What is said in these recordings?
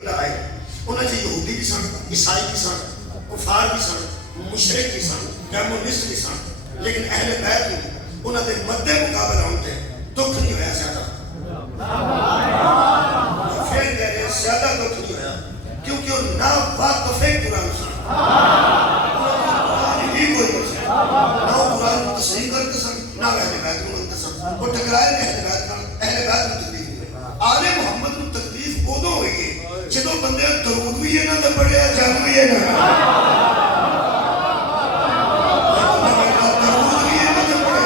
آئے انہیں سے یہودی بھی سن، عیسائی بھی سن، کفار بھی سن، مشرک بھی سن، کمیونسٹ بھی سن، لیکن اہل بیت میں انہوں نے مد مقابلہ ہوتے دکھ نہیں ہویا زیادہ. پھر کہہ رہے ہیں زیادہ دکھ نہیں ہویا کیونکہ وہ نہ واقف ہے قرآن سے، قرآن ہی کوئی نہیں سن، نہ وہ قرآن کو تسلیم کرتے سن، نہ اہل بیت کو منتے سن. وہ ٹکرائے میں اہل بیت کو تکلیف ہوئے. آل محمد کو تکلیف ادو ہوئی ہے جدو بندے درود بھی انہوں نے پڑھے جنگ بھی انہوں نے درود بھی انہوں نے پڑھے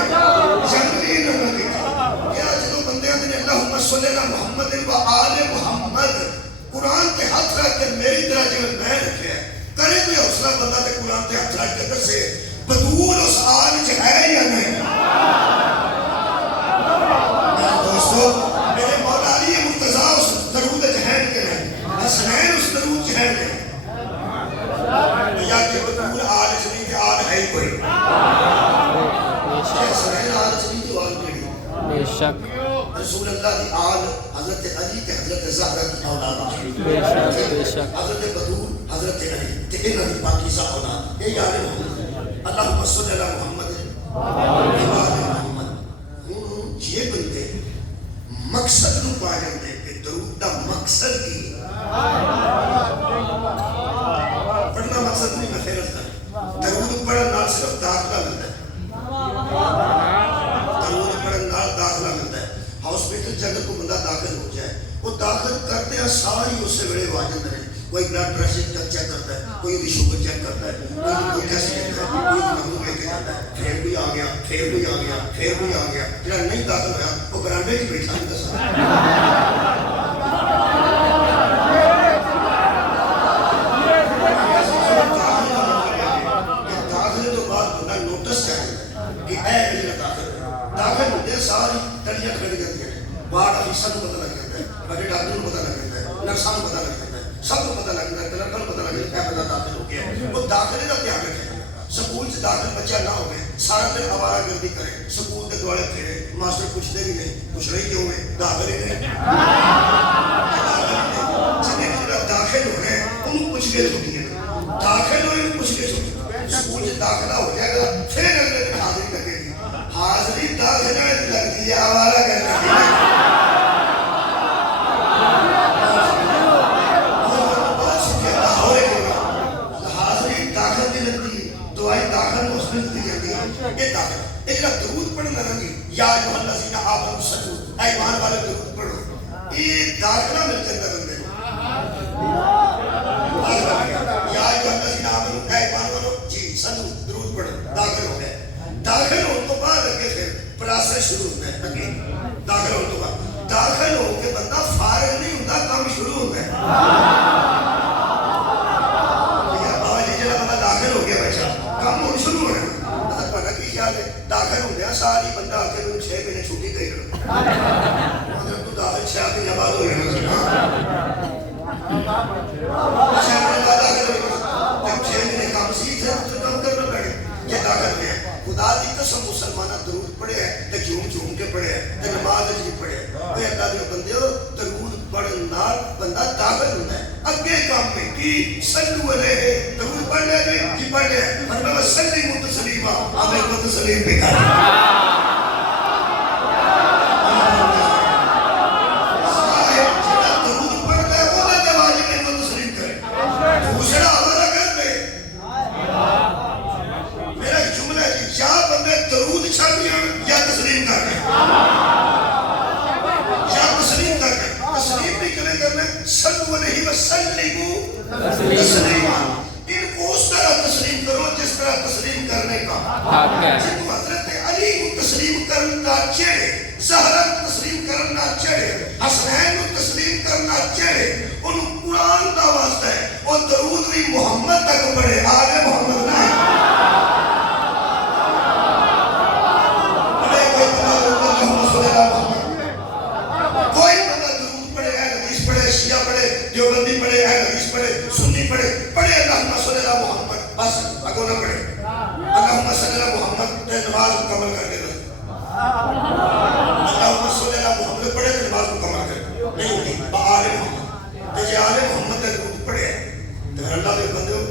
جنگ بھی انہوں نے دیکھا. کیا جدو بندے نے اللہم صلی اللہ محمد و آل محمد قرآن کے ہاتھ رکھ کے میری طرح جو میں رکھے کرے کوئی حوصلہ بندہ تے قرآن کے ہاتھ رکھ کے در سے بدول اس آل جو ہے یا نہیں. دوستو میرے مولا علی مرتضیٰ اس درود جہین کے نہیں حسنین اس درود جہین کے یا کہ بدول آل شریف کے آل ہے کوئی حسنین آل شریف کے آل کوئی بے شک رسول اللہ کی آل حضرت علی کے حضرت زہرہ کی اولاد بے شک بے شک حضرت بدول حضرت علی کہ انہوں نے پاکیزہ اولاد اے یار محمد اللہم صلی اللہ محمد آل محمد. یہ بندے مقصد نو پا جاندے کہ درود دا مقصد کی پڑھنا مقصد نہیں میں خیرت کریں. درود پڑھن نال صرف داخلہ ملتا ہے، درود پڑھن نال داخلہ ملتا ہے. ہاسپٹل سے اگر کوئی بندہ داخل ہو جائے وہ داخل کرتے ہیں ساری اس سے بڑے واجب رہے. کوئی بلڈ پریشر چیک کرتا ہے، کوئی بھی شوگر چیک کرتا ہے، کوئی ٹیسٹ کرتا ہے، کوئی مخلوق لے کے جاتا ہے. پھر بھی آ گیا، پھر بھی آ گیا، پھر بھی آ گیا. جڑا نہیں داخل ہوا وہ گرانڈے کی بیٹھا نہیں دسا. داخلے تو بعد بندہ نوٹس چاہتا ہے کہ اے میرا داخل ہوتے ساری تڑیاں کھڑی کرتی ہیں. باہر افیسر کو پتہ لگ جاتا ہے، بڑے ڈاکٹر کو پتہ لگ جاتا ہے، نرساں کو پتہ لگ جاتا ہے، سب کو پتہ لگ جاتا ہے، کلرکل کو پتہ لگ جاتا ہے کہ بندہ داخل ہو گیا ہے. وہ داخلے کا دھیان رکھے. سکول سے داخل بچہ نہ ہوئے سارا دن آوارہ گردی کرے، سکول کے دوڑے پھرے، ماسٹر پوچھتے بھی نہیں پوچھ رہی کیوں ہے داخل ہی نہیں. جنہیں داخل ہو رہے ہیں انہوں پوچھ کے چھوٹی ہے، داخل ہوئے انہوں پوچھ کے چھوٹی. سکول سے داخلہ ہو جائے گا پھر اگلے دن حاضری لگے گی. حاضری داخلہ لگتی ہے آوارہ کرنے کی. یہ داخل ایک درود پڑھنا رہنگی یا ایوہ الذین آمنوا صلو اے ایمان والے درود پڑھو. یہ داخلہ مل جاتا بندے یا ایوہ الذین آمنوا اے ایمان والو جی صلو درود پڑھو. داخل ہو گئے. داخل ہونے تو بعد اگے پھر پروسیس شروع ہوتا ہے. اگے داخل ہونے تو بعد داخل ہو کے بندہ فارغ نہیں ہوتا، کام شروع ہوتا ہے. بابا جی جب بندہ داخل ہو گیا بچہ کام ہونا شروع ہو رہا ہے. داخل ہوں گیا ساری بندہ آکے میں 6 مہینے چھوٹی گئی کرو. مگر تو داخل 6 مہینے بعد ہو رہا ہے. 6 مہینے بعد آکے جب 6 مہینے کام سیکھ ہے تو کام کرنا پڑے. یہ داخل میں ہے. خدا دی قسم مسلمانہ درود پڑھے ہیں تو جھوم کے پڑھے ہیں تو نماز جی پڑھے ہیں. کوئی اللہ دے بندے ہو درود پڑھنا بندہ داخل ہوتا ہے. اگے کام میں کی صلو علیہ درود پڑھ لے گئے کی پڑھ لے فرمایا وسلم تسلیما آمین و تسلیم بھی کریں. درود پڑھتا ہے وہ نہ واجب ہے تو تسلیم کرے. دوسرا ہمارا کر دے. میرا ایک جملہ ہے یا بندے درود چھڑ دیا یا تسلیم کر دیں یا تسلیم کر دیں. تسلیم بھی کرنے صلو علیہ وسلم تسلیما. ان کو اس طرح تسلیم کرو جس طرح تسلیم کرنے کا حق ہے. جن کو حضرت علی کو تسلیم کرنا چڑھے، زہرہ کو تسلیم کرنا چڑھے، حسنین کو تسلیم کرنا چڑھے، ان قرآن کا واسطہ ہے. اور درود بھی محمد تک پڑھے آل محمد نہ کوئی بندہ درود پڑھے اہل حدیث پڑھے شیعہ پڑھے دیوبندی پڑھے اہل حدیث پڑھے سنی پڑھے پڑھے اللہم صلی اللہ محمد بس اگو نہ پڑھے اللہم صلی اللہ محمد تے نماز مکمل کر دے. اللہم صلی اللہ محمد پڑھے تے نماز مکمل کر دے. نہیں ہوتی آل محمد. آل محمد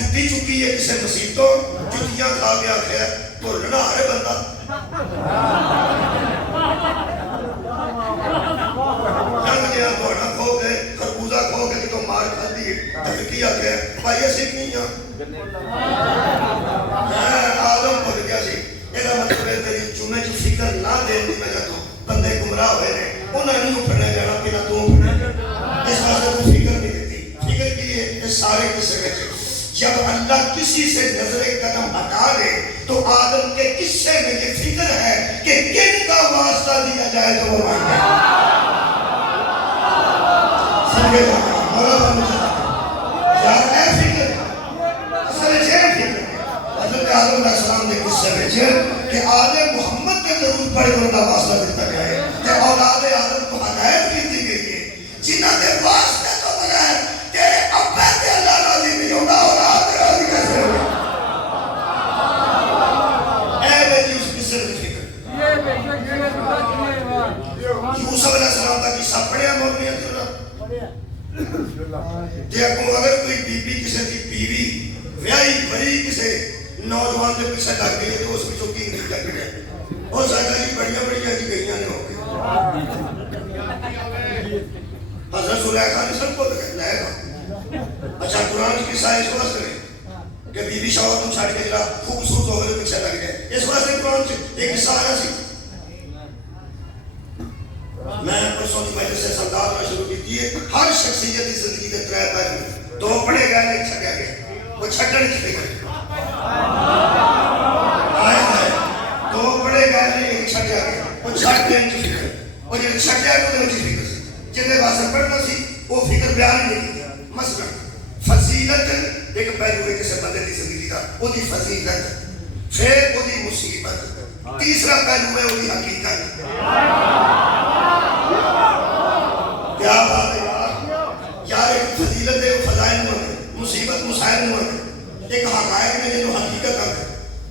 جُتی چکی ہے کسی مصیبتوں جُتیاں کھا کے آخیا بھولنا ہر بندہ جنگ گیا گھوڑا کھو کے خربوزہ کھو کے تو مار کھاتی ہے تو کی آخیا بھائی اسی نہیں آدم بھول گیا سی یہ مطلب ہے تیری چونے چ فکر نہ دین دی وجہ تو بندے گمراہ ہوئے نے انہوں نے اٹھنے جانا پہلا تو اٹھنے اس واسطے تو فکر نہیں دیتی فکر کی ہے یہ سارے قصے میں جب اللہ کسی سے نظر قدم ہٹا دے تو آدم کے قصے میں یہ فکر ہے کہ کن کا واسطہ دیا جائے تو وہ مان جائے سمجھے جانا مولا بہت یار اے فکر اصل جے فکر حضرت آدم علیہ السلام نے قصے میں کہ آل محمد کے درود پڑھ کر کا واسطہ دیتا گیا ہے کہ اولاد آدم کو ہدایت کی دی گئی ہے جنہاں کے واسطے تو بغیر تیرے ابا کے اللہ راضی نہیں ہوگا اور آدم راضی کیسے ہوگا اے میری اس قصے میں فکر یوسف علیہ السلام کا قصہ پڑھیا مولوی دیکھو اگر کوئی بی بی کسی کی بیوی ویائی بری کسی نوجوان کے پیچھے لگ گئی تو اس کو کی نہیں لگ گیا اور زیادہ جی بڑیاں بڑیاں جی گئیاں نے ہو گئی حضرت سلیخا نے سب کو لے گا اچھا قرآن کی قصہ اس واسطے نہیں کہ بی بی شوہر کو چھاڑ کے جڑا خوبصورت ہو گئے پیچھے لگ گئے اس واسطے قرآن سے ایک قصہ آیا سی میں پرسوں کی وجہ سے سردار میں شروع کی ہے ہر شخصیت کی زندگی کے ترے پہلو دو پڑے گئے نہیں چھڑیا گئے وہ چھڑنے کی فکر آیت ہے دو پڑے گئے نہیں چھڑیا گئے وہ چھڑنے کی فکر اور جب چھڑیا گئے وہ فکر سی جنہیں واسطے پڑھنا سی وہ فکر بیان نہیں کی مثلا فضیلت ایک پہلو ہے کسی بندے کی زندگی کا وہ دی فضیلت پھر وہ دی مصیبت تیسرا پہلو ہے وہ دی حقیقت کیا بات ہے یار ایک فضیلت ہے وہ فضائل میں ہے مصیبت مسائل میں ہے ایک حقائق میں جنہوں حقیقت ہے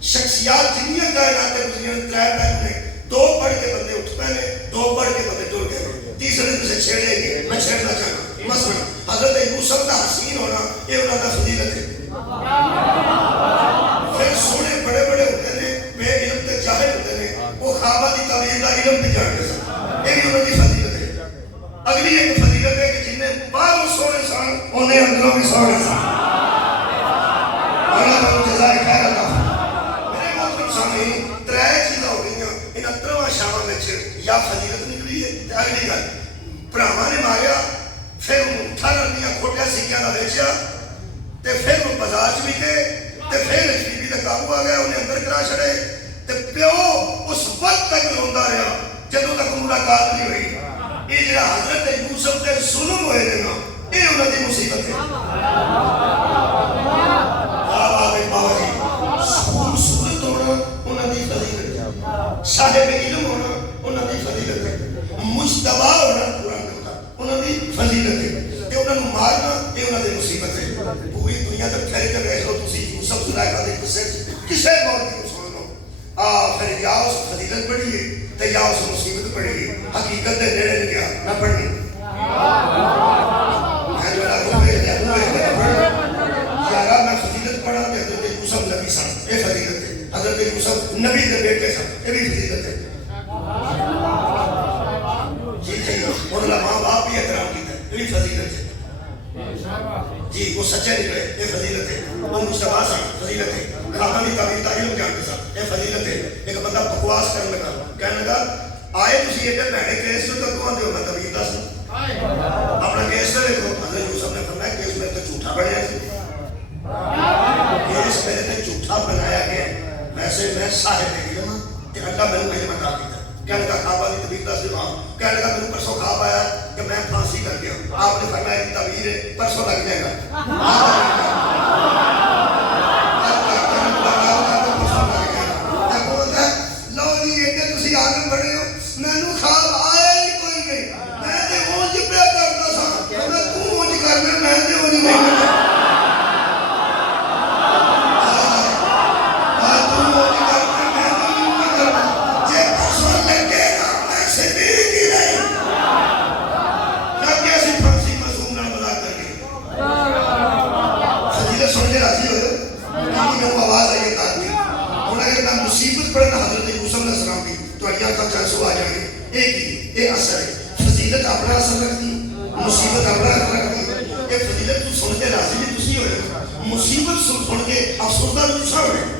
شخصیات جنیاں کائنات گزریاں ترائے پہلو نے دو پڑھ کے بندے اٹھ پہلے دو پڑھ کے بندے ٹوٹ گئے تیسرے میں سے چھیڑے گئے میں چھیڑنا چاہتا مثلا حضرت یوسف کا حسین ہونا یہ انہوں کا فضیلت ہے پھر سونے بڑے بڑے ہوتے ہیں بے علم تے جاہل ہوتے ہیں وہ خوابہ کی تعبیر کا علم بھی جانتے ہیں یہ بھی انہوں کی فضیلت ہے اگلی ایک فضیلت ہے کہ جنہیں باہر سونے سان انہیں اندروں بھی سونے سان اللہ تعالیٰ جزائے خیر اللہ میرے محترم سامعین ترائے چیزیں ہو گئی ہیں ان اترواں شامہ میں یا فضیلت نکلی ہے اگلی گل براہما نے ماریا پھر وہ اٹھا رنیا کھوٹیا سکیاں نہ بیچیا تے پھر وہ بازار چ بھی گئے تے پھر بی بی کا قابو آ گیا انہیں اندر کرا چھڑے تے پیو اس وقت تک روندا رہا جدوں تک ملاقات نہیں ہوئی یہ جڑا حضرت یوسف تے ظلم ہوئے نے نا یہ انہاں دی مصیبت ہے خوبصورت ہونا انہاں دی فضیلت ہے صاحب علم ہونا انہاں دی فضیلت ہے مجتبی ہونا قرآن میں ہوتا انہاں دی فضیلت ہے کہ انہاں نوں مارنا یہ انہاں دی مصیبت ہے پوری دنیا تک پھیل کے بیٹھ لو تسی یوسف زلیخا دے قصے کسے موت کی سن لو پھر یا اس فضیلت بڑی ہے تے یا اس مصیبت بڑی ہے حقیقت دے نیڑے نہیں گیا نہ پڑھنی میں جو یارا میں فضیلت پڑھا کہ حضرت یوسف نبی سن یہ فضیلت ہے حضرت یوسف نبی کے بیٹے سن یہ بھی فضیلت ہے جی جی اور ماں باپ بھی احترام کیتا ہے یہ بھی فضیلت ہے جی وہ سچے نکلے یہ فضیلت ہے وہ مصطفیٰ سن فضیلت ہے کھانا بھی تعبیر کا علم جانتے سن یہ فضیلت ہے ایک بندہ بکواس کرنے لگا کہنے لگا آئے تسی ایڈے بھڑے کیس تو تک کون دیو میں تعبیر دس اپنا کیس تو دیکھو حضرت یوسف نے فرمایا کیس میں تو جھوٹا بنایا سی کیس میرے نے جھوٹا بنایا گیا ویسے میں صاحب علم کہ اللہ میں نے علم عطا کیا کہنے کا خواب والی تعبیر دس دے کہنے کا میں نے پرسوں خواب آیا کہ میں پھانسی کر گیا آپ نے فرمایا کہ تعبیر ہے پرسوں لگ جائے گا سمجھے راضی ہو تمہاری آنکھاں چانسو آ جائیں گے ایک ہی یہ اثر ہے فضیلت اپنا اثر رکھتی مصیبت اپنا اثر رکھتی یہ فضیلت تو سن کے راضی بھی تسی ہوئے مصیبت سن کے افسردہ دوسرا ہوئے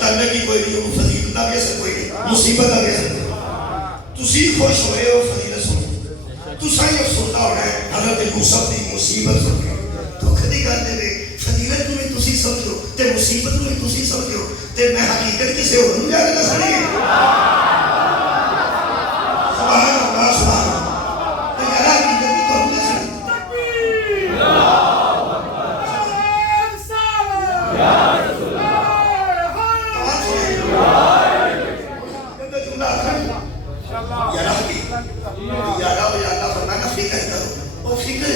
تعلق کی کوئی نہیں فضیلت کا بھی اثر کوئی نہیں مصیبت کا بھی اثر کوئی تسی خوش ہوئے ہو فضیلت سن تسا ہی افسردہ ہونا ہے حضرت یوسف کی مصیبت سن کے دکھ دی گل دے فضیلت کو بھی تسی سمجھو تے مصیبت کو بھی تسی سمجھو تے میں حقیقت کسے ہو نہیں جانے دس رہی سبحان اللہ سبحان اللہ تے یار حقیقت کی تو ہم دس رہی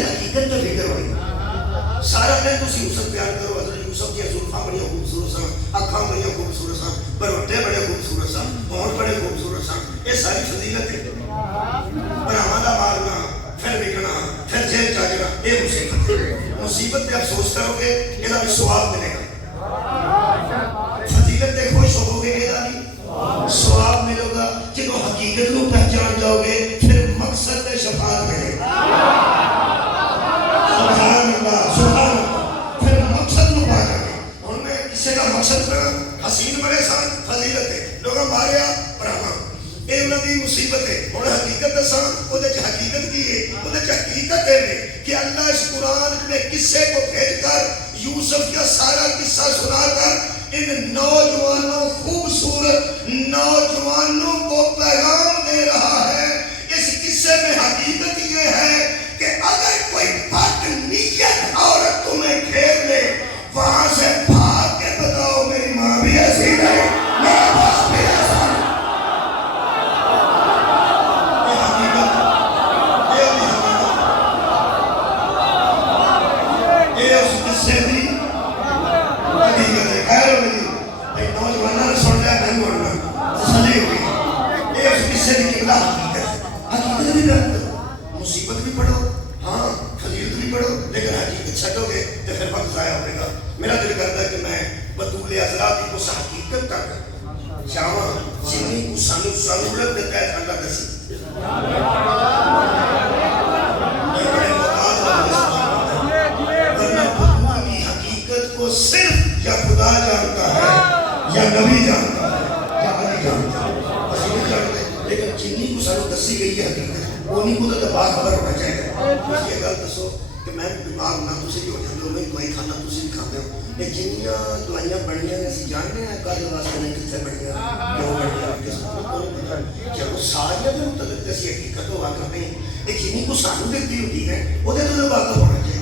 حقیقت تو فکر ہوئی سارا دن تسی یوسف بیان کرو حضرت یوسف کی زلفاں بڑی خوبصورت سن اکھاں بڑی خوبصورت سن بروٹے بڑے خوبصورت سن ہونٹ بڑے خوبصورت سن یہ ساری فضیلت ہے بھراواں دا مارنا پھر وکنا پھر جیل چاجنا یہ مصیبت ہے مصیبت پہ افسوس کرو گے یہ بھی ثواب ملے گا فضیلت پہ خوش ہو گے یہ بھی ثواب ملے گا جب حقیقت کو پہچان جاؤ گے پھر مقصد پہ شفاعت ملے گا سبحان اللہ سبحان اللہ پھر مقصد نو پا جائے اور میں کسی کا مقصد کرنا حسین بڑے سان فضیلت ہے لوگاں ماریا پڑھانا یہ انہوں دی مصیبت ہے اور حقیقت دساں وہ دے حقیقت کی ہے وہ دے حقیقت ہے کہ اللہ اس قرآن میں قصے کو بھیج کر یوسف کا سارا قصہ سنا کر ان نوجوانوں خوبصورت نوجوانوں کو پیغام دے رہا ہے اس قصے میں حقیقت یہ ہے کہ اگر کوئی بد نیت عورت تمہیں گھیر لے وہاں سے بھاگ کے بتاؤ میری ماں بھی ایسی نہیں میرا باپ بھی ایسا نہیں یہ حقیقت یہ بھی حقیقت یہ اس قصے بھی حقیقت ہے خیر ہوئی ایک نوجوانہ نے سن لیا میں بولنا تسلی ہوئی یہ اس قصے بھی قبلہ حقیقت بھی رکھتا مصیبت بھی پڑھو ہاں فضیلت بھی پڑھو لیکن حقیقت چھٹو گے تو پھر وقت ضائع ہوئے گا میرا دل کرتا ہے کہ میں بطول حضرات کی اس حقیقت تک شاما جنہی کو سانو ضرورت دیتا ہے اللہ دسی میں بڑے محتاج ورنہ بطول کی حقیقت کو صرف یا خدا جانتا ہے یا نبی جانتا ہے یا علی جانتا ہے فضیلت جانتا ہے لیکن جنہی کو سانو دسی گئی ہے حقیقت وہ نہیں کو تو دبا خبر ہونا چاہیے اس یہ گل دسو کہ میں بیمار نہ تسی بھی ہو جاتے ہو میں دوائی کھانا تسی بھی کھاتے ہو یہ جنیاں دوائیاں بڑھیاں نے اسی جاننے ہیں کالے واسطے نہیں کتنے بڑھیاں کیوں بڑھیاں کس کو کیا وہ ساریاں دے متعلق جیسی حقیقت ہو واقع نہیں یہ جنی کو سانو دیکھتی ہوتی ہے وہ دے تو واقع ہونا چاہیے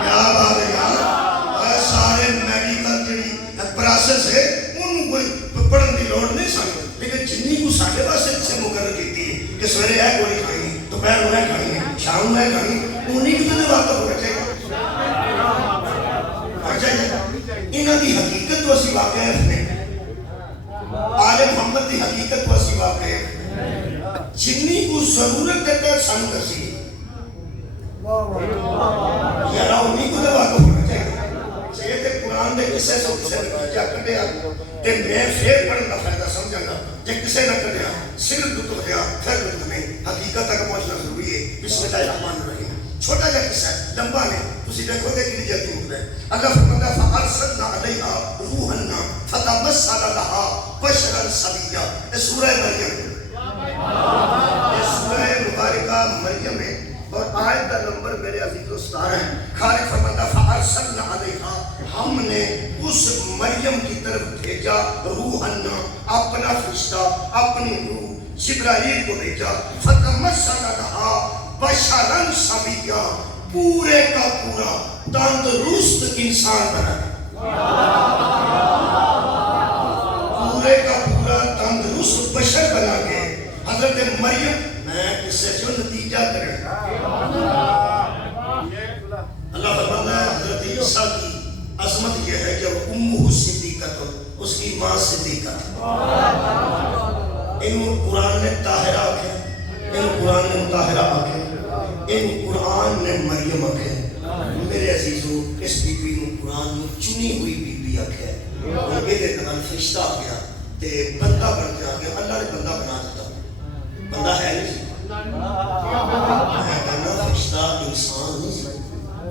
کیا بات ہے یار سارے میڈیکل جڑی پروسیس ہے ان کوئی پڑھن کی لوڑ نہیں سانو لیکن جنی کو ساڑھے واسطے کسے مقرر کیتی ہے کہ سویرے ہے گولی کھانی دوپہر میں کھانی ہے شام میں کھانی انہیں کی تو واقع ہونا چاہیے انہاں دی حقیقت تو اسی واقع ہے آل محمد دی حقیقت تو اسی واقع ہے جنی کو ضرورت دیتا ہے سانو دسی یارا انہیں کو تو واقع ہونا چاہیے کہ قرآن نے کسے سو کسے نتیجہ کٹیا کہ میں پھر پڑھن کا فائدہ سمجھا گا کہ کسے نہ کٹیا صرف لطف دیا پھر لطف نہیں حقیقت تک پہنچنا ضروری ہے بسم اللہ الرحمن الرحیم چھوٹا جا قصہ ہے لمبا نہیں تسی دیکھو گے کہ جلدی ہو گئے اللہ فرماتا ہے فارسلنا علیہا روحنا فتمثل لها بشرا سویا یہ سورہ مریم یہ سورہ مبارکہ مریم ہے اور آیت کا نمبر میرے عزیز و ستار ہے خالق فرماتا فارسلنا علیہا ہم نے اس مریم کی طرف بھیجا روحنا اپنا فرشتہ اپنی روح جبرائیل کو بھیجا فتمثل لها بشرا سویا پورے کا پورا تندرست انسان بنا پورے کا پورا تندرست بشر بنا کے حضرت مریم میں اس سے جو نتیجہ کریں اللہ فرماتا ہے حضرت عیسیٰ کی عظمت یہ ہے کہ وہ امہ صدیقہ اس کی ماں صدیقہ ان قرآن نے طاہرہ آکھے ان قرآن نے مطاہرہ آکھے ان قرآن نے مریم آکھے میرے عزیزو اس بی بی نو قرآن نو چنی ہوئی بی بی آکھے یہ فرشتہ آ گیا تے بندہ بن کے آ گیا. اللہ نے بندہ بنا دیتا. بندہ ہے نہیں سی. فرشتہ انسان نہیں سی.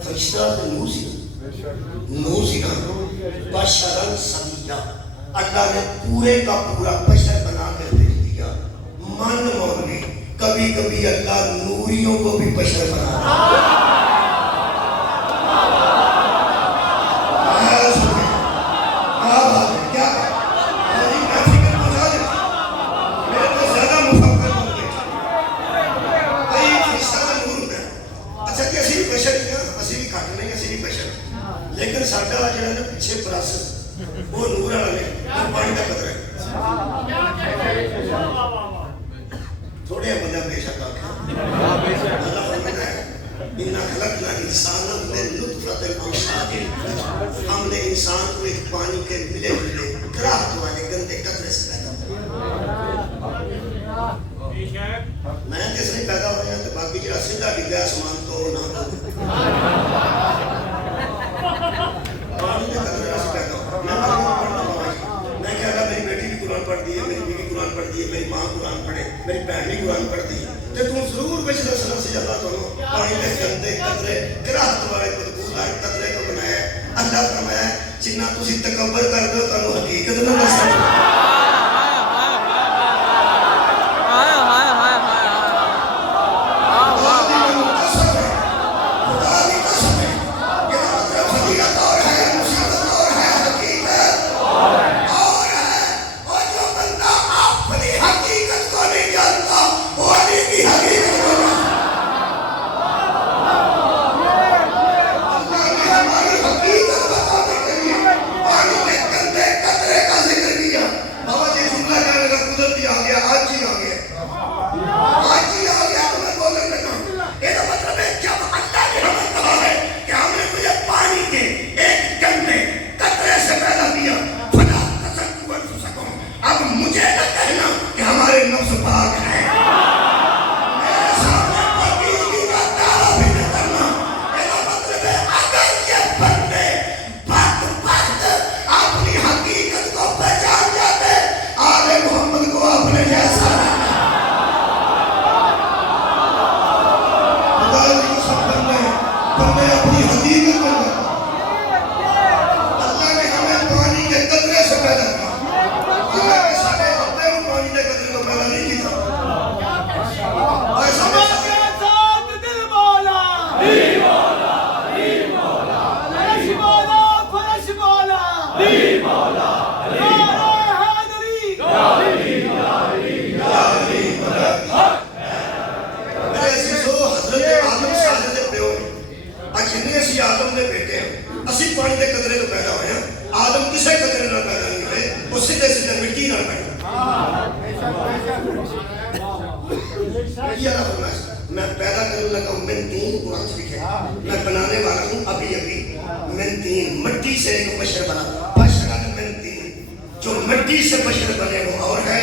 فرشتہ تو نور سی. نور سی نا. بشرن سویا. اللہ نے پورے کا پورا بشر بنا کر بھیج دیا. من مولوی کبھی کبھی اللہ نوریوں کو بھی بشر بنا دیتا. لیکن ساڈا جڑا نا پیچھے پروسیس وہ نور والا نہیں. وہ پانی کا قطرہ ہے. تھوڑے بندہ بے شک آکھا اللہ فرماتا ہے اِنَّا خَلَقْنَا الْإِنسَانَ مِنْ نُطْفَةٍ أَمْشَاجٍ. ہم نے انسان کو ایک پانی کے ملے ملے کراہت والے گندے قطرے سے پیدا کیا. میں جس نے پیدا ہو گیا تو باقی جڑا سیدھا ڈگا آسمان تو نہ پانی کے قطرے سے پیدا ہو. میں کہہ رہا میری بیٹی بھی قرآن پڑھتی ہے, میری بیوی قرآن پڑھتی ہے, میری ماں قرآن پڑھے, میری بہن بھی قرآن پڑھتی ہے. تو تم ضرور بشر سلام سے اللہ تعالیٰ پانی کے گندے قطرے کراہت والے بدبودار قطرے کو بنایا. اللہ فرمایا جنہ تسی تکبر کر دو تانوں حقیقت نہ دس سکتے. میں پیدا کرنے لگا ہوں من تین. قرآن سے لکھے میں بنانے والا ہوں ابھی ابھی من تین. مٹی سے ایک بشر بنا. بشرن من تین. جو مٹی سے بشر بنے وہ اور ہے,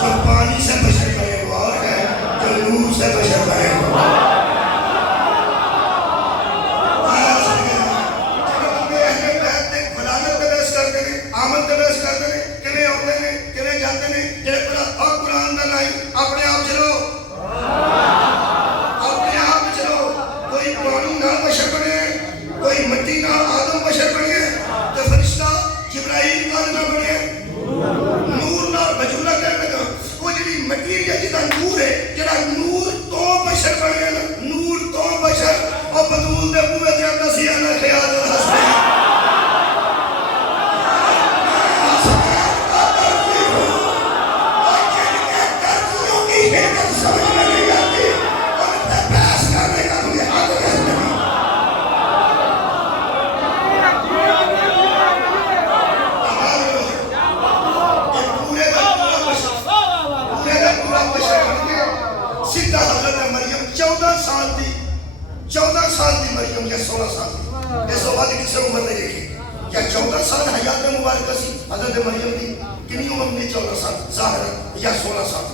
جو پانی سے بشر بنے وہ اور ہے, جو نور سے بشر بنے وہ اور ہے. آمد کا بحث کرتے ہیں کنے آتے ہیں کنے جاتے ہیں جڑے پڑھا اور قرآن دا نہیں اپنے آپ چلو اپنے آپ چلو. کوئی پانی نہ بشر بنے, کوئی مٹی نہ آدم بشر بنے, تو فرشتہ جبرائیل کا نہ بنے, نور نہ بجولہ کہنے لگا. وہ جڑی مٹیریل جدا نور ہے جڑا نور تو بشر بنے نا, نور تو بشر اور بدول دے بوئے تے اپنا سیانہ خیال ہستے مریم یا 16 سال دی. اس تو بعد کسی عمر نہیں دیکھی. یا 14 سال حیات مبارکہ سی حضرت مریم دی. کنی عمر نہیں 14 سال ظاہر یا 16 سال.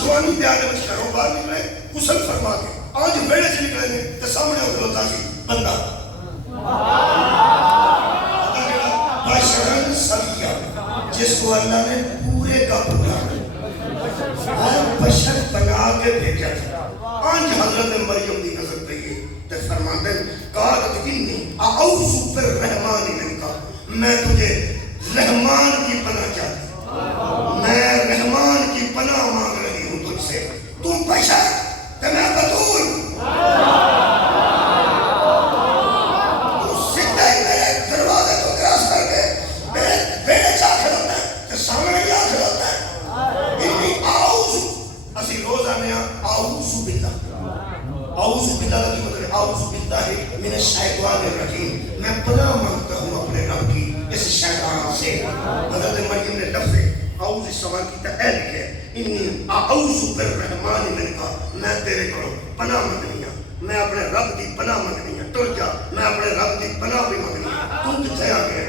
جوانی بیان میں کرو باہر نکلے غسل فرما کے آج بیڑے سے نکلے نے تو سامنے ہوتا سی بندہ. بشرن جس کو اللہ نے پورے کا پورا اور بشر بنا کے بھیجا تھا. آج حضرت مریم کی نظر پہ یہ تے فرماتے ہیں قالت انی اعوذ بالرحمن منک, میں تجھے رحمان کی پناہ چاہتی ہوں, میں رحمان کی پناہ مانگ رہی ہوں تجھ سے. تم بشر تے میں بطول, تو سیدھا ہی میرے دروازے کو کراس کر کے میرے بیٹے چاہ کھڑوتا ہے تے سامنے ہی آ کھڑوتا ہے. انی اعوذ, اسی روز آنے اعوذ باللہ, اعوذ باللہ کا مطلب اعوذ باللہ من الشیطان الرجیم, میں پناہ مانگتا ہوں اپنے رب کی اس شیطان سے. حضرت مریم نے لفظ اعوذ استعمال کیا, اے لکھے انی اعوذ بالرحمن منک, میں تیرے کو پناہ منگنی ہوں, میں اپنے رب کی پناہ منگنی ہوں. ٹر جا, میں اپنے رب کی پناہ بھی منگنی ہوں. تو کتنے آ گئے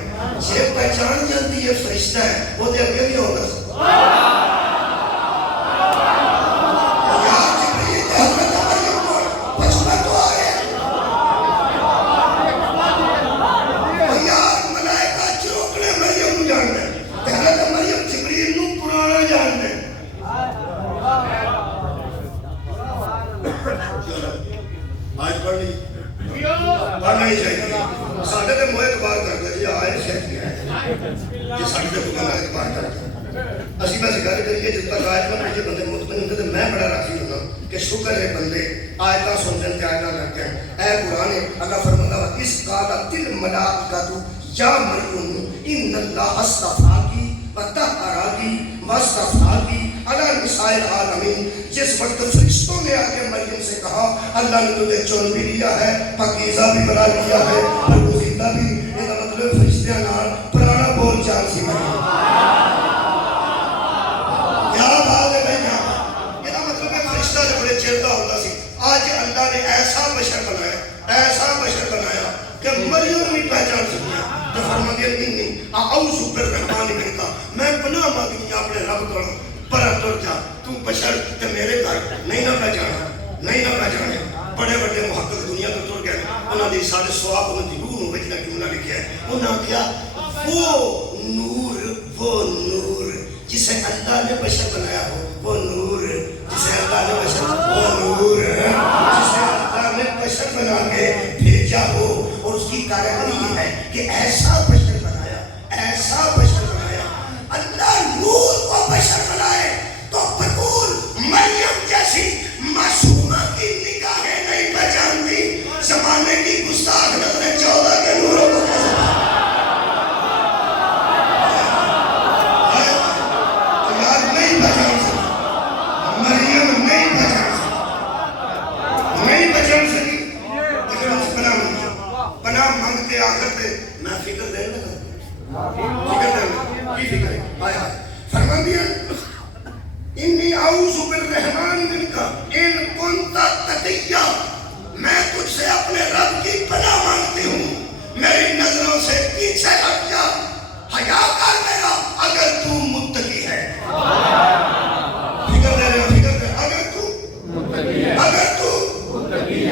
یہ پہچان جاتی ہے فرشتہ ہے, وہ دے اگے بھی ہوگا پڑھنا ہی چاہیے. ساڈے تے موہ اعتبار کرتے جی آئے شیخ کیا ہے جی ساڈے تے کوئی گل اعتبار کرتے اسی بس گل کریے جب تک آیت میں جو بندے مطمئن ہوتے تو میں بڑا راضی ہوتا کہ شکر ہے بندے آیتاں سنتے ہیں آیتاں کرتے ہیں. اے قرآن اللہ فرماتا ہے اس قالت الملائکۃ یا مریم ان اللہ اصطفاکی وطہراکی واصطفاکی علی نساء العالمین. جس وقت فرشتوں نے آ کے مریم سے کہا اللہ نے تجھے چن بھی لیا ہے, پاکیزہ بھی بنا لیا ہے, برگزیدہ بھی, یہ مطلب فرشتیاں نال پرانا بول چال سی مریم. کیا بات ہے بھائی, یہ مطلب ہے فرشتہ جو بڑے چیردہ ہوتا سی, آج اللہ نے ایسا بشر بنایا, ایسا بشر بنایا کہ مریم نہیں پہچان سکیا. تو فرما دیا نہیں اعوذ بالرحمن منک, میں پناہ مانگنی اپنے رب کو, پر تر جا تو بشر تے میرے گھر نہیں نہ پہچانا, نہیں نہ پہچانے. بڑے بڑے محقق دنیا تو تر گئے, انہوں نے سارے سواب انہوں کی روح میں بچنا کیوں نہ لکھا ہے. انہوں نے کیا وہ نور جسے اللہ نے بشر بنایا ہو, وہ نور جسے اللہ نے بشر, وہ نور جسے اللہ نے بشر بنا کے بھیجا ہو, اور اس کی کارکردگی یہ ہے کہ ایسا بشر بنایا, ایسا بشر بنایا. اللہ نور کو بشر بنائے تو بطول مریم جیسی معصومہ کی نگاہیں نہیں پہچانتی, زمانے کی گستاخ نظریں 14 کے نوروں کو آخر پہ میں فکر دے لگا, فکر دے لگا, کی فکر ہے آیا فرما دیا انی اعوذ بالرحمن منک ان کنت تقیا, میں تجھ سے اپنے رب کی پناہ مانگتی ہوں, میری نظروں سے پیچھے ہٹ جا, حیا کر میرا اگر تو متقی ہے. فکر دے رہے, فکر دے, اگر تو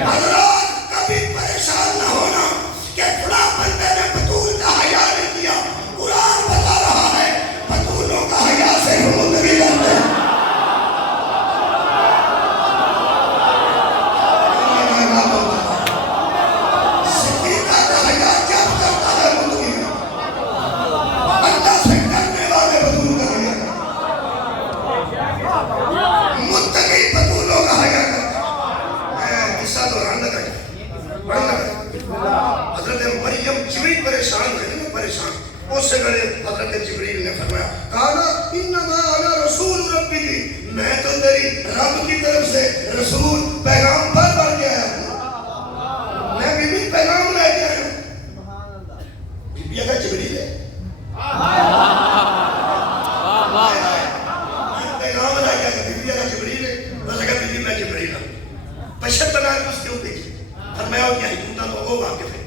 حضرات کبھی پریشان نہ ہونا کہ فلاں بندے نے بطول کا حیا نہیں کیا. قرآن بتا رہا ہے بطولوں کا حیا سے متقی کرتے ہیں. صدیقہ کا حیا کیا کرتا ہے متقی کا, اللہ سے ڈرنے والے بطول کا حیا کرتے, متقی بطولوں کا حیا کرتے. میں قصہ دوران لگا حضرت مریم جبریل پریشان ہے نا, پریشان. اس سے بڑے حضرت جبریل نے فرمایا کہا انما انا رسول ربی, میں تو تیری رب کی طرف سے رسول پیغام پر بن گیا ہوں, میں بھی پیغام لے کے آیا ہوں. بی اگر جبریل ہے پیغام لے کے آیا, بی اگر جبریل ہے بس اگر بی میں جبریل ہوں, بشر بنا کے اس کیوں بھیجے. فرمایا ہو کیا حکمتہ تو وہ واقف ہے,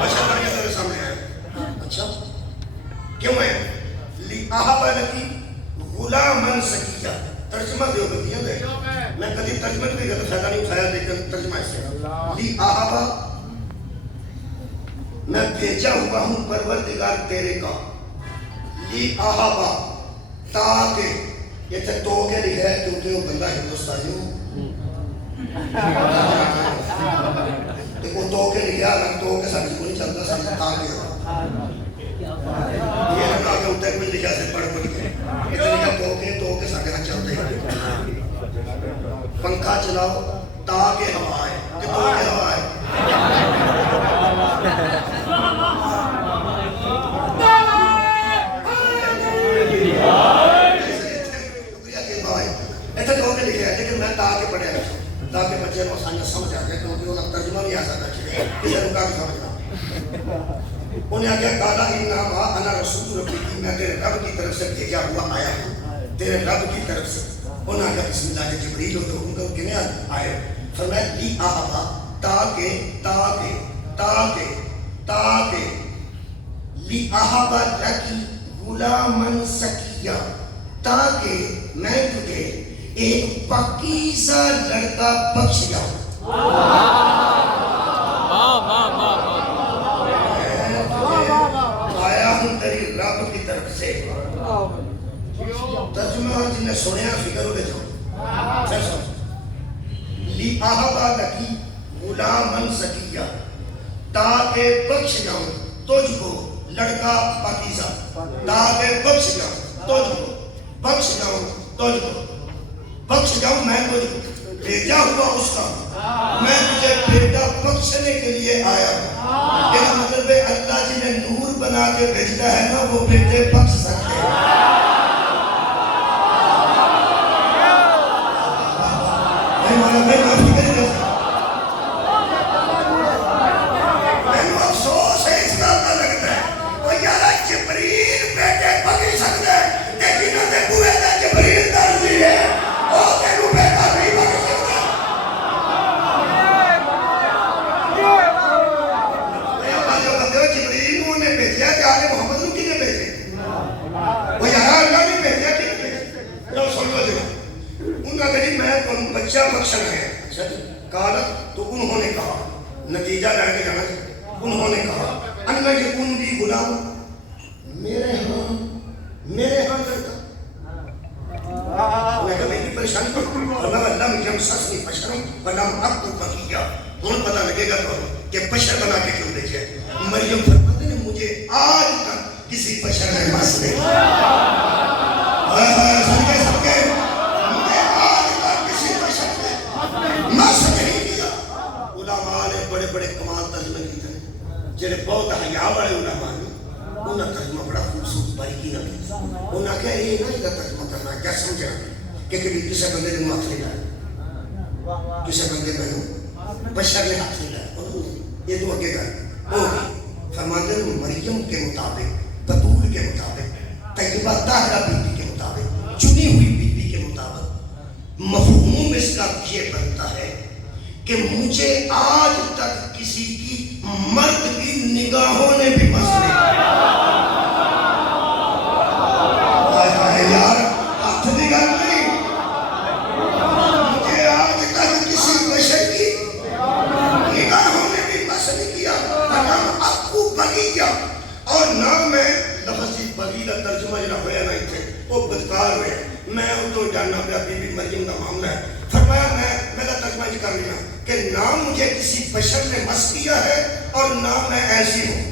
بشر بن کے تیرے سامنے آیا. اچھا کیوں ہے لِأَهَبَ لَكِ غُلَامًا زَكِيًّا, ترجمہ دیو بندیاں دے, میں کبھی ترجمہ بھی غلط فائدہ نہیں اٹھایا, لیکن ترجمہ اس سے لِأَهَبَ, میں بھیجا ہوا ہوں پروردگار تیرے کا لی آہابا تاکہ یہ تھے تو کے لکھا ہے کیونکہ وہ بندہ ہندوستانی ہوں وہ تو کے لکھا لگ تو کے ساتھ کو نہیں چلتا ساتھ تاکہ یہ لگا کہ ہوتا ہے کوئی لکھا سے پڑھ پڑھ کے اتنی کا تو کے ساتھ چلتے ہیں پنکھا چلاؤ تاکہ ہوا آئے کہ تو کے ہوا آئے ایسا تو کے لکھا ہے لیکن میں تاکہ پڑھے رہا ہوں تاکہ بچے کو سانجا سمجھ آگے کیونکہ انہیں ترجمہ نہیں آ سکتا چھے کسی رکا بھی سمجھنا انہیں آگیا کالا انہا انا رسول ربی کی میں تیرے رب کی طرف سے بھیجا ہوا آیا ہوں تیرے رب کی طرف سے انہیں آگیا بسم اللہ کے جبریل ہوتے ان کو کنے آئے فرمایا لی آہا تاکہ لی آہا لکی غلامن سکیہ تاکہ میں تجھے ایک پاکیزہ لڑکا بخش جاؤں آیا ہوں تیری رب کی طرف سے ترجمہ جن نے سنیا فکر ہو لے جاؤں لی آہا لکی غلامن سکیہ تاکہ بخش جاؤں تجھ کو لڑکا پاکیزہ تاکہ بخش جاؤں تجھ کو بخش جاؤں تجھ کو بخش جاؤں میں تجھ کو بھیجا ہوا اس کا میں تجھے بیٹا بخشنے کے لیے آیا ہوں یہ مطلب ہے اللہ جی نے نور بنا کے بھیجتا ہے نا وہ بیٹے بخش سکتے ہیں میں معافی کریں گا میں افسوس ہے اس کا لگتا ہے وہ یارا جبریل بیٹے بخش سکتے ہیں لیکن انہیں کوئے دا جبریل درزی ہے وہ تیرو بیٹا نہیں بخش سکتا جبریل انہیں بھیجیا کہ آلے محمد نے کی نے بھیجے وہ یارا اللہ نے بھیجیا کی نے بھیجے لو سن لو جب انہوں نے کہا میں بچہ بخشنا ہے کالت تو انہوں نے کہا نتیجہ لے کے جانا چاہتے انہوں نے کہا انہ یکون بھی غلام میرے ہاں لڑکا انہیں کہا میری پریشانی پر فرمایا اللہ میں جب سسنی بشرم بلام اب کو بقیہ ہون پتہ لگے گا تو کہ بشر بنا کے کیوں دیکھے مریم فرماتے نے مجھے آج تک کسی بشر نے مس نہیں سن کے مجھے آج تک کسی بشر نے مس نہیں کیا علماء نے بڑے بڑے کمال ترجمہ کی تھے جنہیں بہت حیاء بڑے علماء نے انہاں ترجمہ بڑا خوبصورت باریکی نہ کی انہاں کہا یہ نہیں کا ترجمہ کرنا کیا سمجھا کہ کبھی کسی بندے نے ہاتھ نہیں لائے کسی بندے میں بشر نے ہاتھ نہیں لائے یہ تو اگے گا فرماتے ہیں مریم کے مطابق بطول کے مطابق طیبہ طاہرہ بیٹی کے مطابق چنی ہوئی بیٹی کے مطابق مفہوم اس کا یہ بنتا ہے کہ مجھے آج تک کسی کی مرد کی نگاہوں نے بھی مس نہیں یار ہاتھ نگاہ نہیں مجھے آج تک کسی بشر کی نگاہوں نے بھی مس نہیں کیا نام ابو بغیہ اور نام میں لفظی بغیہ ترجمہ جنہ ہویا نہیں تھے وہ بدکار ہوئے میں ان کو جاننا پہ بی بی مریم کا معاملہ ہے فرمایا میرا ترجمہ یہ کر لینا کہ نام مجھے کسی بشر نے مس کیا ہے اور نام میں ایسی ہوں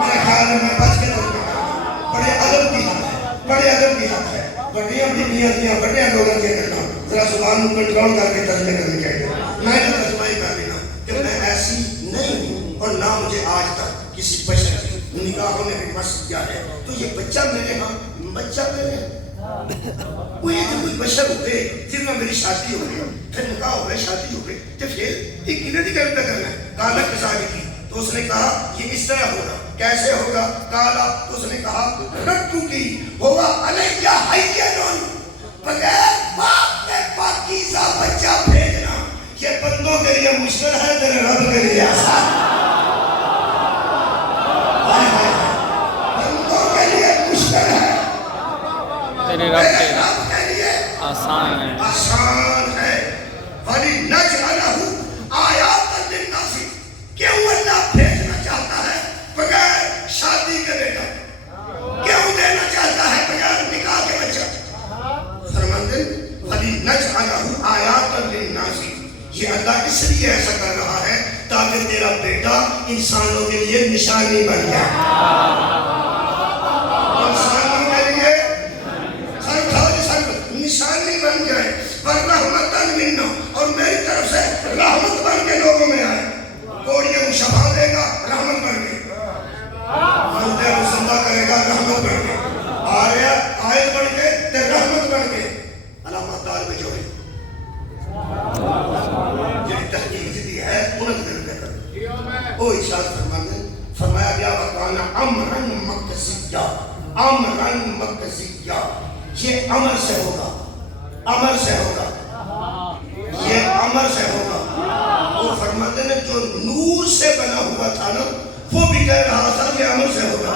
میرے خیال میں بچ کے ترجمہ کرنا بڑے ادب کی حق ہے بڑیاں بیویاں دیاں بڑے لوگوں کے کرنا ذرا زبان کو کنٹرول کر کے ترجمے کرنے چاہیے میں تو ترجمہ ہی کر لینا کہ میں ایسی نہیں ہوں اور نہ مجھے آج تک کسی بشر کی نگاہوں نے بھی مس کیا ہے تو یہ بچہ میرے ہاں کوئی بشر ہوتے جن میں میری شادی ہو گئی پھر نکاح ہو گئے شادی ہو گئی تو پھر ایک کنہ دی کرتا کرنا ہے کالا کسانی کی تو اس نے کہا یہ اس طرح ہوگا کیسے ہوگا کالا تو اس نے کہا رکھو کی ہوا علیہ حیّنون بغیر باپ نے پاکیزہ بچہ بھیجنا یہ بندوں کے لیے مشکل ہے تیرے رب کے لیے آسان بندوں کے لیے مشکل ہے تیرے رب کے لیے آسان ہے وَلِنَجْعَلَهُ آیَاتًا لِلنَّاسِ کیوں اللہ بھیجنا چاہتا ہے بغیر شادی کے بیٹا کہ اللہ اس لیے ایسا کر رہا ہے تاکہ تیرا بیٹا انسانوں کے لیے نشانی بن جائے. انسانوں کے لیے نشانی بن جائے. پر رحمتاً منا، اور میری طرف سے رحمت بن کے لوگوں میں آئے. کوڑیوں کو شفا دے گا رحمت بن کے، مردے کو زندہ کرے گا رحمت بن کے، آیت بن کے تے رحمت بن کے. علامات دار میں جو ہے جنہیں تحقیق دی ہے انہیں دل کے کر وہ ارشاد فرمایا گیا وَقَانَ عَمْرًا مَقْتَسِيًّا. عَمْرًا مَقْتَسِيًّا، یہ عمر سے ہوگا، عمر سے ہوگا، یہ عمر سے ہوگا. وہ فرماتے ہیں جو نور سے بنا ہوا تھا نا وہ بھی کہہ رہا تھا یہ عمر سے ہوگا.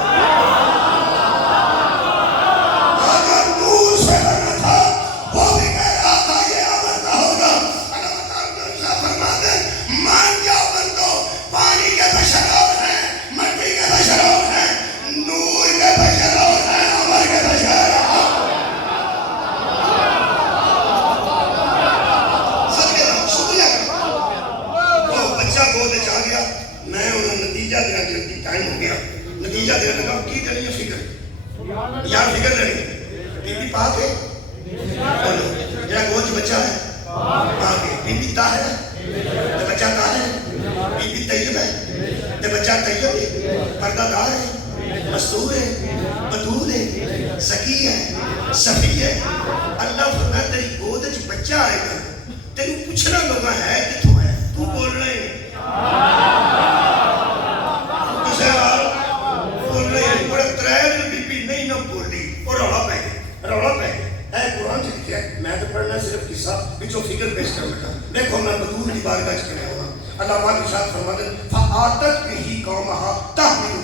اگر نور سے بنا تھا وہ بھی کہہ رہا تھا یہ عمر کا ہوگا. فرماتے ہیں مان جاؤ بندو، پانی کے بشر اور ہیں، مٹی کے بشر اور ہیں، نور کے بشر اور ہیں، عمر کے بشر. میں انہیں نتیجہ دینا جلدی ٹائم ہو گیا. نتیجہ دینا لگا کی دینی ہے فکر یار فکر دینی بی بی پاک ہے میرا گوچ بچہ ہے پاک ہے. بی بی تا ہے تو بچہ تا ہے. بی بی طیب ہے تو بچہ طیب ہے. پردہ دار ہے، مستور ہے، بدول ہے، زکی ہے، صفی ہے. اللہ فرماتا تیری گود وچ بچہ آئے گا تینوں پوچھنا لوگا ہے کتوں ہے تو بول رہے ہیں میں تو پڑھنا صرف قصہ بچوں فکر پیش کر بیٹھا. دیکھو میں بدور کی بارگاہ چ کھڑا ہوا. اللہ پاک ارشاد فرماتے ہیں فآتت بہ قومہا تحملہ،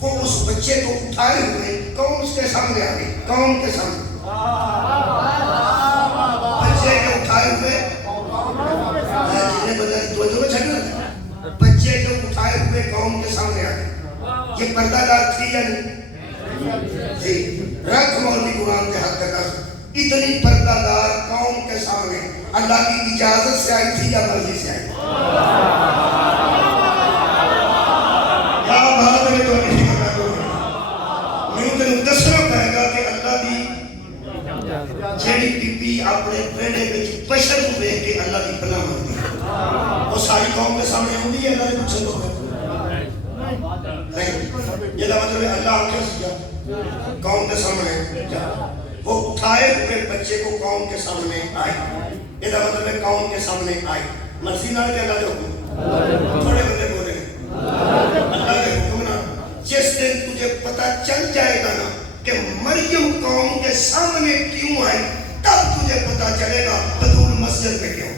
وہ اس بچے کو اٹھائے ہوئے قوم اس کے سامنے آ گئی. قوم کے سامنے بچے کو اٹھائے ہوئے بچے کو اٹھائے ہوئے قوم کے سامنے آ گئی. یہ پردہ دار تھی یا نہیں تھی؟ رکھ مولوی قرآن کے حد تک اتنی پردہ دار قوم کے سامنے اللہ کی اجازت سے آئی تھی یا مرضی سے آئی؟ کیا بات ہے تو نہیں کرنا دوں میں تینوں دسنا پائے گا کہ اللہ دی جیڑی بی بی اپنے بیڑے وچ بشر کو دیکھ کے اللہ دی پناہ مانگی وہ ساری قوم کے سامنے ہوندی ہے. اللہ نے کچھ تو نہیں. یہ مطلب ہے اللہ آنکھیں سیا قوم کے سامنے جا وہ اٹھائے ہوئے بچے کو قوم کے سامنے آئے. یہ مطلب ہے قوم کے سامنے آئے مرضی نہ کہ اللہ کے حکم. تھوڑے بندے بولے اللہ کے حکم نہ. جس دن تجھے پتہ چل جائے گا نا کہ مریم قوم کے سامنے کیوں آئی تب تجھے پتہ چلے گا بدول مسجد میں کیوں.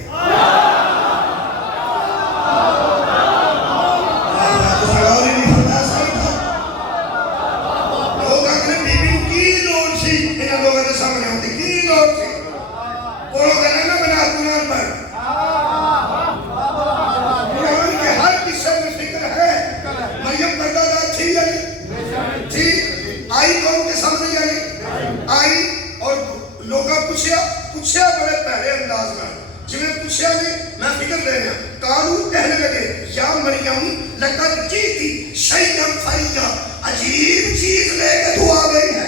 پوچھیا بڑے پہلے انداز میں جنہیں پوچھیا نہیں میں فکر دے رہا. قالو کہنے لگے یا مریم لقد جیتی شیئا فریا، عجیب چیز لے کے تو آ گئی ہے.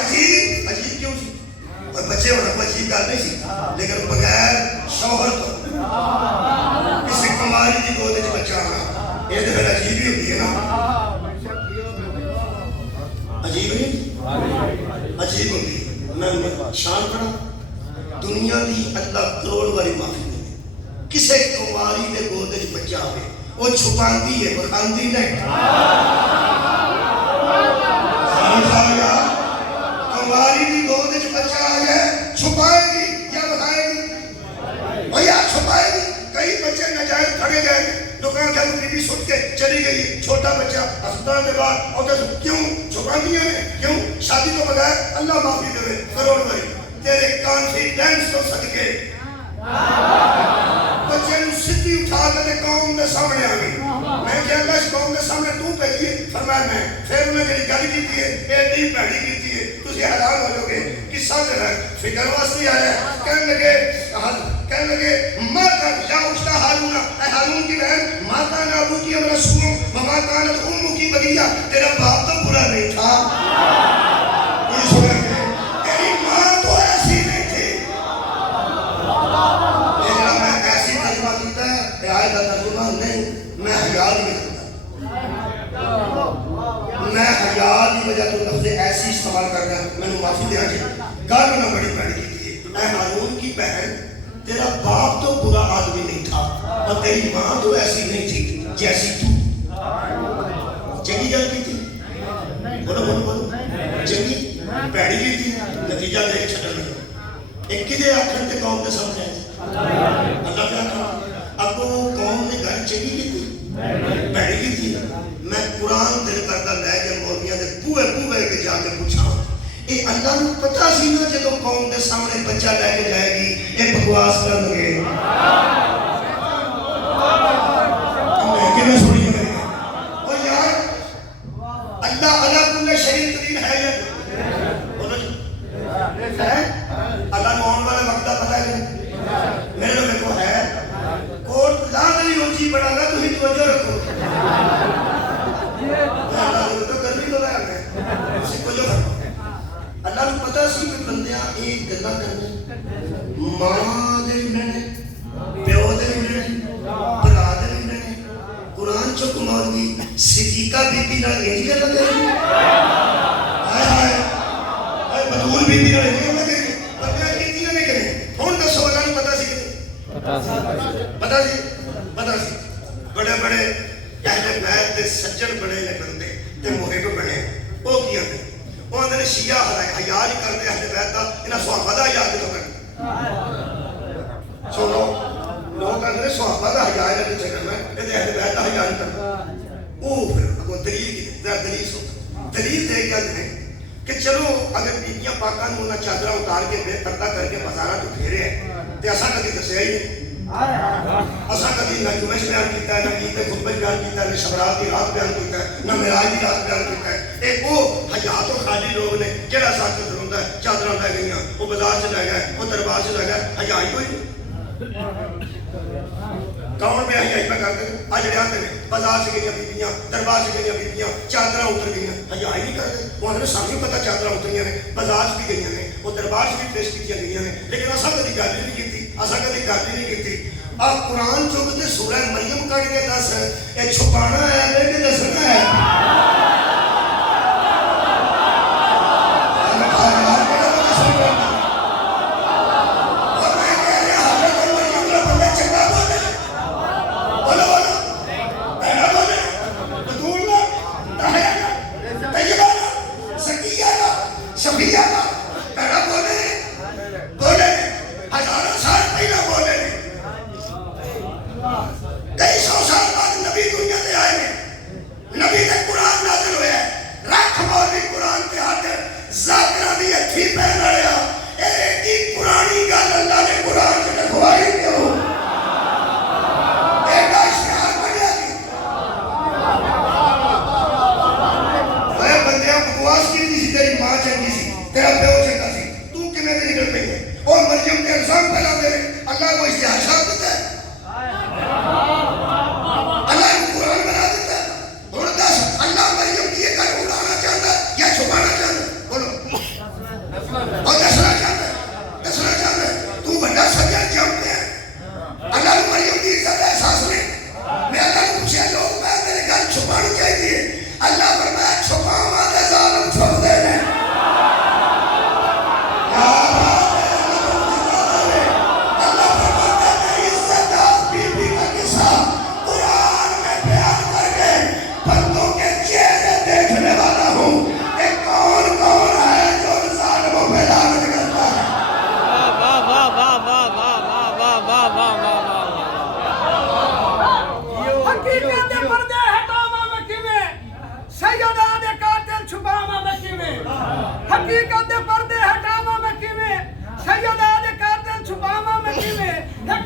عجیب کیوں تھی؟ اور بچے ہونا کوئی عجیب گل نہیں سی لیکن بغیر شوہر تو کسی کماری کی گود وچ بچہ آنا یہ تو پھر عجیب ہی ہوتی ہے نا. عجیب نہیں عجیب ہوتی ہے. میں شان پڑھا دنیا دی اللہ کروڑ والی معافی دے کسے کماری دے گود وچ بچہ آوے وہ چھپاندی ہے بخاندی نہیں. کماری دی گود وچ بچہ آ گیا چھپائے گی یا بخائے گی؟ اور یا چھپائے گی. کئی بچے ناجائز پھڑے گئے دکان کے بی بی سٹ کے چلی گئی. چھوٹا بچہ ہسپتال کے بعد اور کیوں چھپاندیاں نے کیوں؟ شادی تو بغیر اللہ معافی دے کروڑ والی تیرے کانفیڈنس تو صدقے بچے نو سدھی اٹھا کے قوم کے سامنے آ گئی. میں کہ اللہ اس قوم کے سامنے تو پہلی فرمایا میں پھر انہیں میری گل کی ہے ایڈی پیڑی کی ہے تسی حیران ہو جاؤ گے قصہ جو ہے فکر واسطے آیا ہے کہنے لگے ماں کا یا اشتا ہارون اے ہارون کی بہن ماں کا نابو کی امرا سنو ماں کا نت امو کی بگیا تیرا باپ تو برا نہیں تھا یہ سویا کہ تیری ماں تو ایسی نہیں تھی لیکن میں ایسی ترجمہ کیتا ہے کہ آئے کا ترجمہ نہیں میں حیال میں میں حیال کی وجہ تو لفظ ایسی استعمال کر رہا ہوں میں نے معافی دیا کہ گل نہ بڑی پیڑی کی تھی اے ہارون کی بہن تیرا باپ تو برا آدمی نہیں تھا اور تیری ماں تو ایسی نہیں تھی جیسی تو چنگی گل کی تھی بولو بولو بولو چنگی پیڑی کی تھی نتیجہ دے کے چھٹر لگا ایک کی دے آخر تے قوم کے سامنے آئے اللہ کیا کہا اب قوم نے گھر چنگی کی تھی پیڑی کی تھی میں قرآن دل کرتا لے کے مولویاں دے پوئے کے جا کے پوچھا اے اللہ نو پتہ سی نا جدوں قوم دے سامنے بچہ لے کے جائے گی اے بکواس کر لگے میں کیوں سنی گئی او یار اللہ علی کل شیء قدیر ہے یا بولو ہے اللہ نو آنے والے وقت کا پتہ ہے میرے لوگ کو ہے کوٹ لا نہیں اونچی بڑا نا تو ہی توجہ رکھو اللہ کو پتا سی کہ بندیاں ایک گلا کرنے ماں دے ملنے پیو دے ملنے برا دے ملنے قرآن چو کماؤں گی صدیقہ بی بی نہ ایج کرنا دے رہی آئے بطول بی بی نہ ایج کرنا دے رہی بندیاں کیتیاں نہیں کریں کون دسو اللہ کو پتا سی کہ پتا سی بڑے بڑے اہل بیت دے سجن بڑے نے بندے تے محب بنے وہ کیا نے وہ اندر شیعہ حیا نہیں کرتے اہل بیت دا انہاں صحابہ دا حیا کیوں کرتے سنو لوگ اندر صحابہ دا حیا نہیں کرنا اے اہل بیت دا حیا نہیں کرنا وہ پھر اگوں دلیل سن دلیل دے کے دے کہ چلو اگر بیبیاں پاکاں نوں نہ چادراں اتار کے بے پردہ کر کے بازاراں تو پھیرے ہیں تے اساں کدی دسیا ہی نہیں اساں کدی نہ جمعہ بیان کیتا ہے نہ عید دے خطبے بیان کیتا ہے نہ شبرات دی رات بیان کیتا ہے نہ معراج دی رات بیان کیتا ہے اے او حیات و خالی لوگ نے جڑا ساتھ ہوندا ہے چادراں لے گئیاں او بازار چ لے گئے او دربار چ لے گئے حیا ہی کوئی نہیں کون پہ حیا پہ کرتے ہیں اج جڑے آتے ہیں بازار سے گئیاں بیبیاں دربار سے گئیاں بیبیاں چادراں اتر گئیاں حیا ہی نہیں کرتے وہ ہمیں سامنے پتہ چادراں اتریاں نے بازار بھی گئیاں نے وہ دربار سے بھی پیش کیتیاں گئیاں نے لیکن اساں کدی گل نہیں کیتی اساں کدی گل نہیں کیتی آپ قرآن چوک تے سورہ مریم کٹ کے دس ہے اے چھپانا ہے کہ دسنا ہے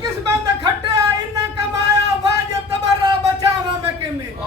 کس بند کھٹیا انہاں کمایا واجب تبرہ بچاوا میں کیویں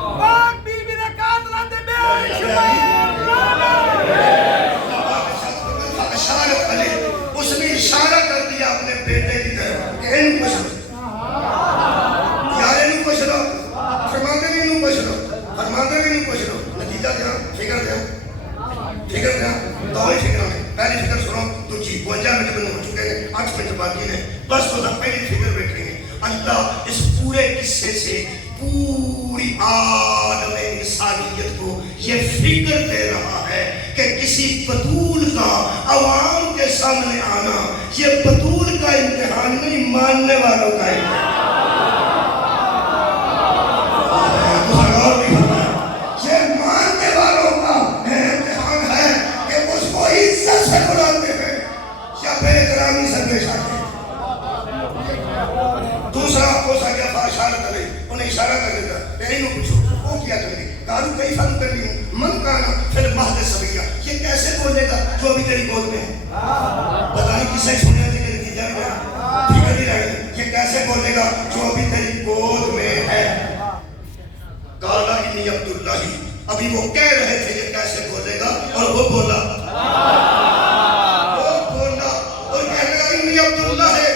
دو ہی فکر میں پہلی فکر سنو دوجی 52 منٹ میں ہو چکے ہیں 8 منٹ باقی ہیں بس تو پہلی فکر بیٹھیں گے اللہ اس پورے قصے سے پوری عالم انسانیت کو یہ فکر دے رہا ہے کہ کسی بطول کا عوام کے سامنے آنا یہ بطول کا امتحان نہیں ماننے والوں کا امتحان یہ ماننے والوں کا امتحان ہے کہ اس کو عزت سے بلاتے ہیں یا بے احترامی سے پیش آتے ہیں دوسرا ہو سکیا اشارہ کرے انہیں اشارہ کر دیتا میں انہوں پوچھو وہ کیا کرے قالو کئی فن کر لی ہوں من کانا پھر مہد سبیہ یہ کیسے بولے گا جو ابھی تیری گود میں ہے پتہ نہیں کسے سنیا تھی کہ نتیجہ میں ٹھیک ہے نہیں رہے یہ کیسے بولے گا جو ابھی تیری گود میں ہے قالا انی عبداللہ ابھی وہ کہہ رہے تھے یہ کیسے بولے گا اور وہ بولا اور کہنے لگا انی عبداللہ ہے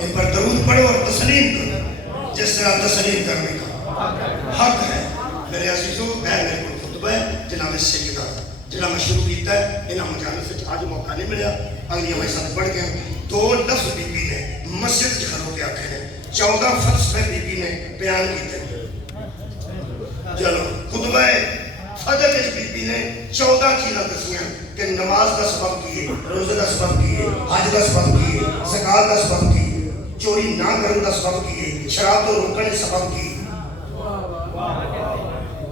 ان پر درود پڑھو اور تسلیم کرو جس طرح تسلیم کرنے کا حق ہے میرے عزیزوں میرے کو خطبہ ہے جناب سیدہ جناب میں شروع کیتا ہے انہاں مجالس سے آج موقع نہیں ملیا اگلی ہمارے ساتھ پڑھ گئے 2 لفظ بی بی نے مسجد کھلو کے آکھے ہیں 14 فلسفے بی بی نے بیان کیتے ہیں چلو خطبہ فجر کے بی بی نے 14 چیزیں دسیاں کہ نماز کا سبب کیے روزے کا سبب کیے حج کا سبب کیے زکات کا سبب کیے چوری نہ کرنے کا سبب کیے شراب کو روکنے سبب کیے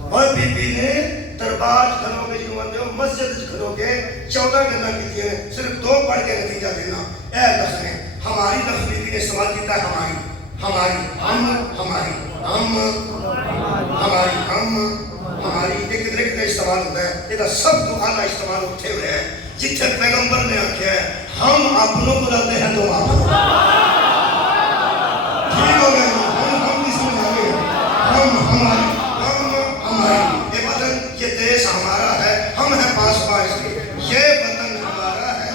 اور بی بی نے دربار کھلو کے جو آتے ہو مسجد کھلو کے 14 گلاں کی ہیں صرف 2 پڑھ کے نتیجہ دینا اے لفظ نے ہماری لفظ بی بی نے استعمال کیتا ہے ہماری ایک طریقے کا استعمال ہوتا ہے یہ سب تو اعلیٰ استعمال اٹھے ہوئے ہیں جتنے پیغمبر نے آکھا ہے ہم اپنوں کو لاتے ہیں تو آپ ٹھیک ہو گئے ہم بھی سمجھ آگے ہماری یہ وطن یہ دیش ہمارا ہے ہم ہیں پاسباں اس کے یہ وطن ہمارا ہے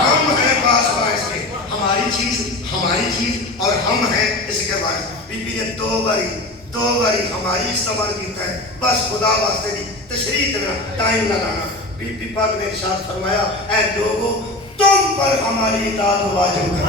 ہم ہیں پاسباں اس کے ہماری چیز اور ہم ہیں اس کے بعد بی بی نے 2 باری ہماری استعمال کیتا ہے بس خدا واسطے دی تشریح کرنا ٹائم نہ لانا بی بی پاک نے ارشاد فرمایا اے لوگو تم پر ہماری اطاعت واجب ہے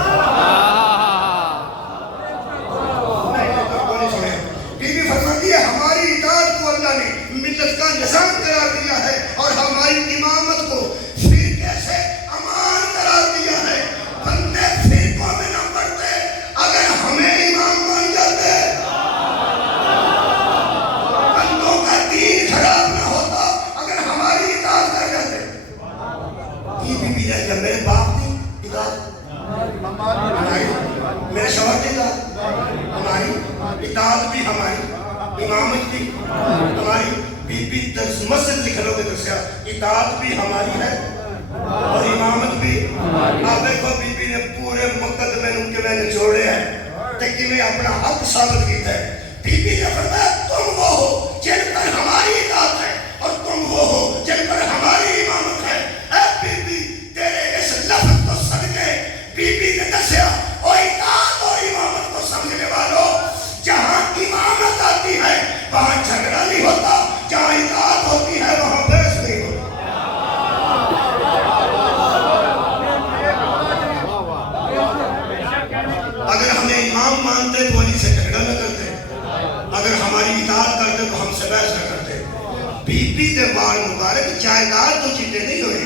بی بی فرماتی ہے ہماری اطاعت کو اللہ نے ملت کا نظام قرار دیا ہے اور ہماری امامت کو فرقے سے امان قرار دیا ہے بندے فرقوں میں نہ پڑتے اگر ہمیں امام مان جاتے خراب نہ ہوتا اگر ہماری اطاعت کر جاتے بی بی نے جب میرے باپ کی اطاعت میرے شوہر کی اطاعت ہماری اطاعت بھی ہماری امامت بھی ہماری بی بی مسجد لکھ لو گے دسیا اطاعت بھی ہماری ہے اور امامت بھی آپ دیکھو بی بی نے پورے مقدمے کے میں نچوڑے ہیں تاکہ میں اپنا حق ثابت کیتا ہے بی بی نے فرمایا تم وہ ہو جن پر ہماری اطاعت ہے اور تم وہ ہو جن پر ہماری امامت ہے اے بی بی تیرے اس لفظ کو صدقے بی بی نے دسیا اور اطاعت اور امامت کو سمجھنے والوں جہاں امامت آتی ہے وہاں جھگڑا نہیں ہوتا جہاں اطاعت ہوتی ہے وہاں بحث نہیں ہوتا اگر ہمیں امام مانتے تو علی سے جھگڑا نہ کرتے اگر ہماری اطاعت کرتے تو ہم سے بحث نہ کرتے بی بی دے بال مبارک جائیداد تو چیٹے نہیں ہوئے